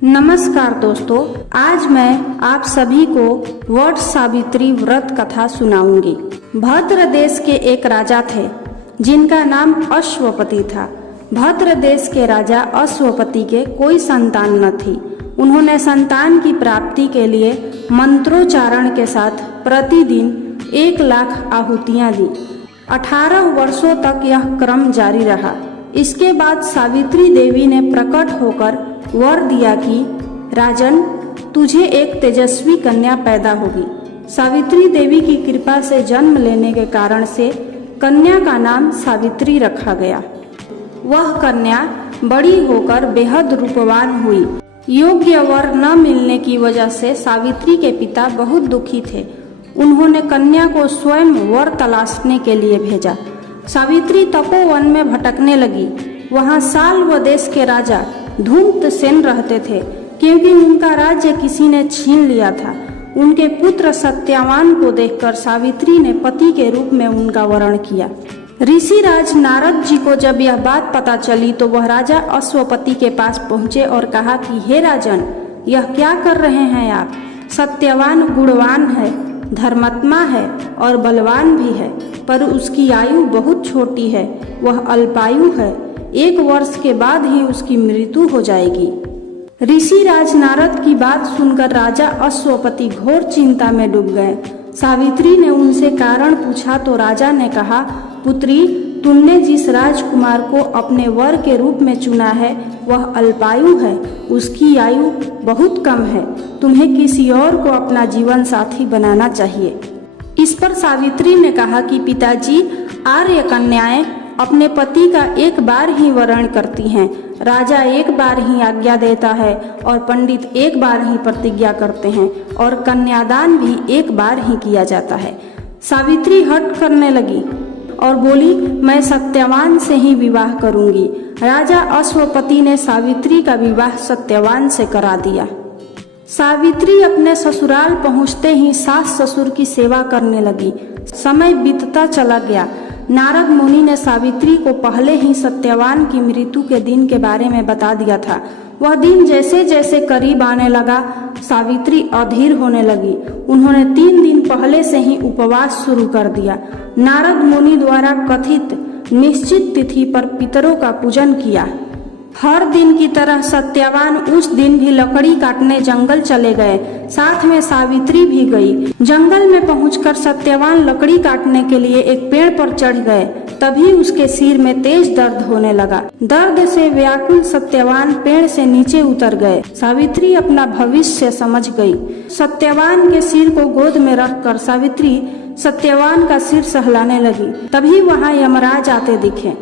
नमस्कार दोस्तों, आज मैं आप सभी को वट सावित्री व्रत कथा सुनाऊंगी। भद्र देश के एक राजा थे जिनका नाम अश्वपति था। भद्र देश के राजा अश्वपति के कोई संतान न थी। उन्होंने संतान की प्राप्ति के लिए मंत्रोच्चारण के साथ प्रतिदिन 1,00,000 आहुतियां दी। 18 वर्षों तक यह क्रम जारी रहा। इसके बाद सावित्री देवी ने प्रकट होकर वर दिया कि राजन, तुझे एक तेजस्वी कन्या पैदा होगी। सावित्री देवी की कृपा से जन्म लेने के कारण से कन्या का नाम सावित्री रखा गया। वह कन्या बड़ी होकर बेहद रूपवान हुई। योग्य वर न मिलने की वजह से सावित्री के पिता बहुत दुखी थे। उन्होंने कन्या को स्वयं वर तलाशने के लिए भेजा। सावित्री तपोवन में भटकने लगी। वहाँ साल व देश के राजा धूम्रसेन रहते थे, क्योंकि उनका राज्य किसी ने छीन लिया था। उनके पुत्र सत्यवान को देखकर सावित्री ने पति के रूप में उनका वरण किया। ऋषिराज नारद जी को जब यह बात पता चली तो वह राजा अश्वपति के पास पहुँचे और कहा कि हे राजन, यह क्या कर रहे हैं आप? सत्यवान गुणवान है, धर्मात्मा है और बलवान भी है, पर उसकी आयु बहुत छोटी है। वह अल्पायु है। 1 वर्ष के बाद ही उसकी मृत्यु हो जाएगी। ऋषिराज नारद की बात सुनकर राजा अश्वपति घोर चिंता में डूब गए। सावित्री ने उनसे कारण पूछा तो राजा ने कहा, पुत्री, तुमने जिस राजकुमार को अपने वर के रूप में चुना है वह अल्पायु है। उसकी आयु बहुत कम है। तुम्हें किसी और को अपना जीवन साथी बनाना चाहिए। इस पर सावित्री ने कहा कि पिताजी, आर्य कन्याएं अपने पति का एक बार ही वरण करती हैं। राजा एक बार ही आज्ञा देता है और पंडित एक बार ही प्रतिज्ञा करते हैं और कन्यादान भी एक बार ही किया जाता है। सावित्री हट करने लगी और बोली, मैं सत्यवान से ही विवाह करूंगी। राजा अश्वपति ने सावित्री का विवाह सत्यवान से करा दिया। सावित्री अपने ससुराल पहुंचते ही सास ससुर की सेवा करने लगी। समय बीतता चला गया। नारद मुनि ने सावित्री को पहले ही सत्यवान की मृत्यु के दिन के बारे में बता दिया था। वह दिन जैसे जैसे करीब आने लगा, सावित्री अधीर होने लगी। उन्होंने 3 दिन पहले से ही उपवास शुरू कर दिया। नारद मुनि द्वारा कथित निश्चित तिथि पर पितरों का पूजन किया। हर दिन की तरह सत्यवान उस दिन भी लकड़ी काटने जंगल चले गए। साथ में सावित्री भी गई। जंगल में पहुंचकर सत्यवान लकड़ी काटने के लिए एक पेड़ पर चढ़ गए। तभी उसके सिर में तेज दर्द होने लगा। दर्द से व्याकुल सत्यवान पेड़ से नीचे उतर गए। सावित्री अपना भविष्य समझ गई। सत्यवान के सिर को गोद में रखकर सावित्री सत्यवान का सिर सहलाने लगी। तभी वहाँ यमराज आते दिखे।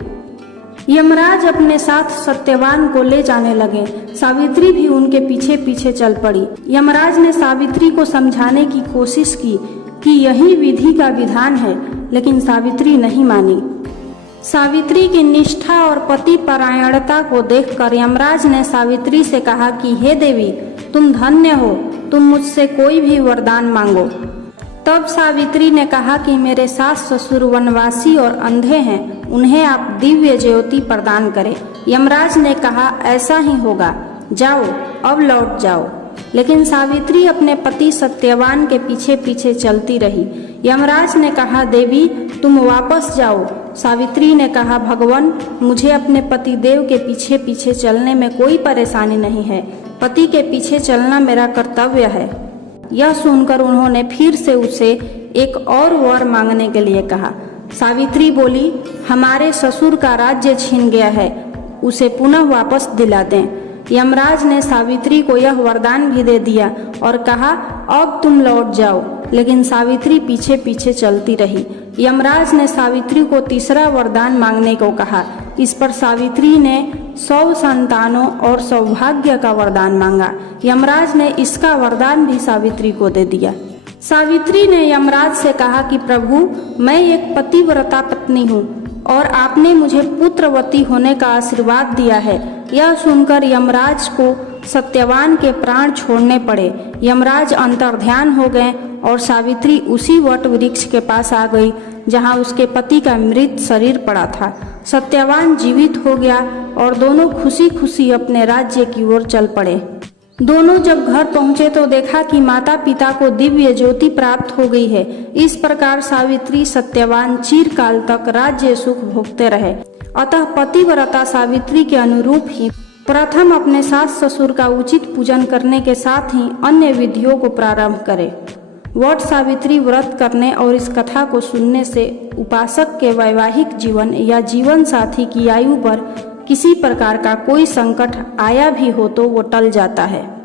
यमराज अपने साथ सत्यवान को ले जाने लगे। सावित्री भी उनके पीछे पीछे चल पड़ी। यमराज ने सावित्री को समझाने की कोशिश की कि यही विधि का विधान है, लेकिन सावित्री नहीं मानी। सावित्री की निष्ठा और पति परायणता को देखकर यमराज ने सावित्री से कहा कि हे देवी, तुम धन्य हो, तुम मुझसे कोई भी वरदान मांगो। तब सावित्री ने कहा कि मेरे सास ससुर वनवासी और अंधे हैं, उन्हें आप दिव्य ज्योति प्रदान करें। यमराज ने कहा, ऐसा ही होगा, जाओ, अब लौट जाओ। लेकिन सावित्री अपने पति सत्यवान के पीछे पीछे चलती रही। यमराज ने कहा, देवी, तुम वापस जाओ। सावित्री ने कहा, भगवान, मुझे अपने पति देव के पीछे पीछे चलने में कोई परेशानी नहीं है। पति के पीछे चलना मेरा कर्तव्य है। यह सुनकर उन्होंने फिर से उसे एक और वर मांगने के लिए कहा। सावित्री बोली, हमारे ससुर का राज्य छीन गया है, उसे पुनः वापस दिला दें। यमराज ने सावित्री को यह वरदान भी दे दिया और कहा, अब तुम लौट जाओ। लेकिन सावित्री पीछे पीछे चलती रही। यमराज ने सावित्री को तीसरा वरदान मांगने को कहा। इस पर सावित्री ने 100 संतानों और सौभाग्य का वरदान मांगा। यमराज ने इसका वरदान भी सावित्री को दे दिया। सावित्री ने यमराज से कहा कि प्रभु, मैं एक पतिव्रता पत्नी हूँ और आपने मुझे पुत्रवती होने का आशीर्वाद दिया है। यह सुनकर यमराज को सत्यवान के प्राण छोड़ने पड़े। यमराज अंतर्ध्यान हो गए और सावित्री उसी वट वृक्ष के पास आ गई जहाँ उसके पति का मृत शरीर पड़ा था। सत्यवान जीवित हो गया और दोनों खुशी खुशी अपने राज्य की ओर चल पड़े। दोनों जब घर पहुंचे तो देखा कि माता पिता को दिव्य ज्योति प्राप्त हो गई है। इस प्रकार सावित्री सत्यवान चिरकाल तक राज्य सुख भोगते रहे। अतः पतिव्रता सावित्री के अनुरूप ही प्रथम अपने सास ससुर का उचित पूजन करने के साथ ही अन्य विधियों को प्रारंभ करें। वट सावित्री व्रत करने और इस कथा को सुनने से उपासक के वैवाहिक जीवन या जीवन साथी की आयु पर किसी प्रकार का कोई संकट आया भी हो तो वो टल जाता है।